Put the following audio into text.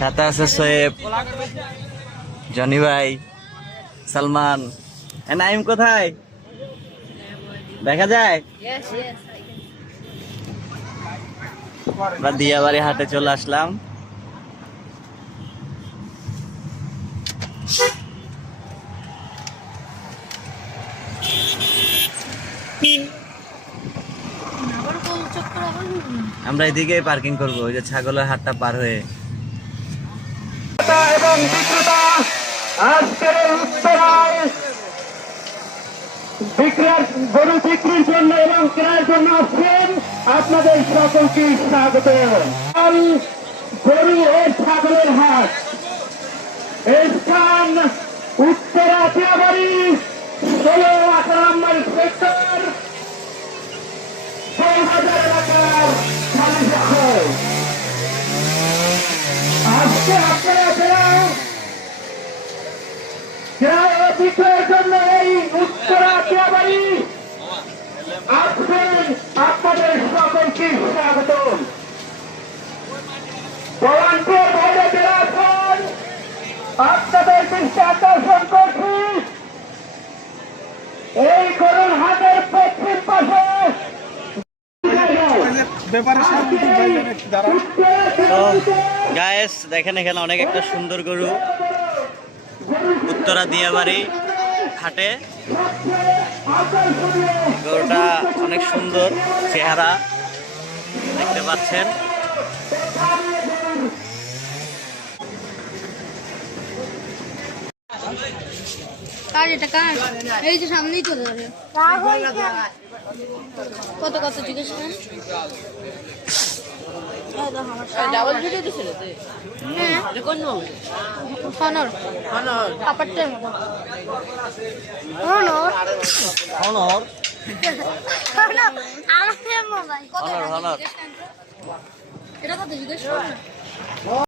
সাথে আছে সোয়েব, জনি ভাই, সালমান। নাইম কোথায় দেখা যায়? আমরা দিয়াবাড়ি হাটে চলে আসলাম। আমরা এদিকে পার্কিং করব, ওই যে ছাগলের হাটটা পার হয়ে। এবং বিক্রেতা আজকের উত্তরায় গরু বিক্রির জন্য এবং কেনার জন্য আসছেন, আপনাদের সকলকে স্বাগত। গরু ও ছাগলের হাট, স্থান উত্তরা দিয়াবাড়ি 16 নম্বর সেক্টর, 2000 এলাকার খালিশহর। আজকে আপনারা ক্রয় বিক্রয়ের জন্য এই উত্তরা দিয়াবাড়ি আসবেন, আপনাদের সকলকে স্বাগত। ভলান্টিয়ার ভাইরা যারা আছেন, আপনাদের দৃষ্টি আকর্ষণ করছি এই গরুর হাটের পশ্চিম পাশে গায়েস দেখেন, এখানে অনেক একটা সুন্দর গরু উত্তরা দিয়াবাড়ি হাটে। গরুটা অনেক সুন্দর চেহারা, দেখতে পাচ্ছেন। কার এটা কার? এই যে সামনেই চলে যাবে। কত কত জিজ্ঞেস করেন? ডাবল ভিডিও দিছিল তো? হ্যাঁ, কোন নাম? হনর হনর কাপড়টার মতো হনর হনর হনর আমার মোবাইল কত হনর হনর এটা কত জিজ্ঞেস করেন?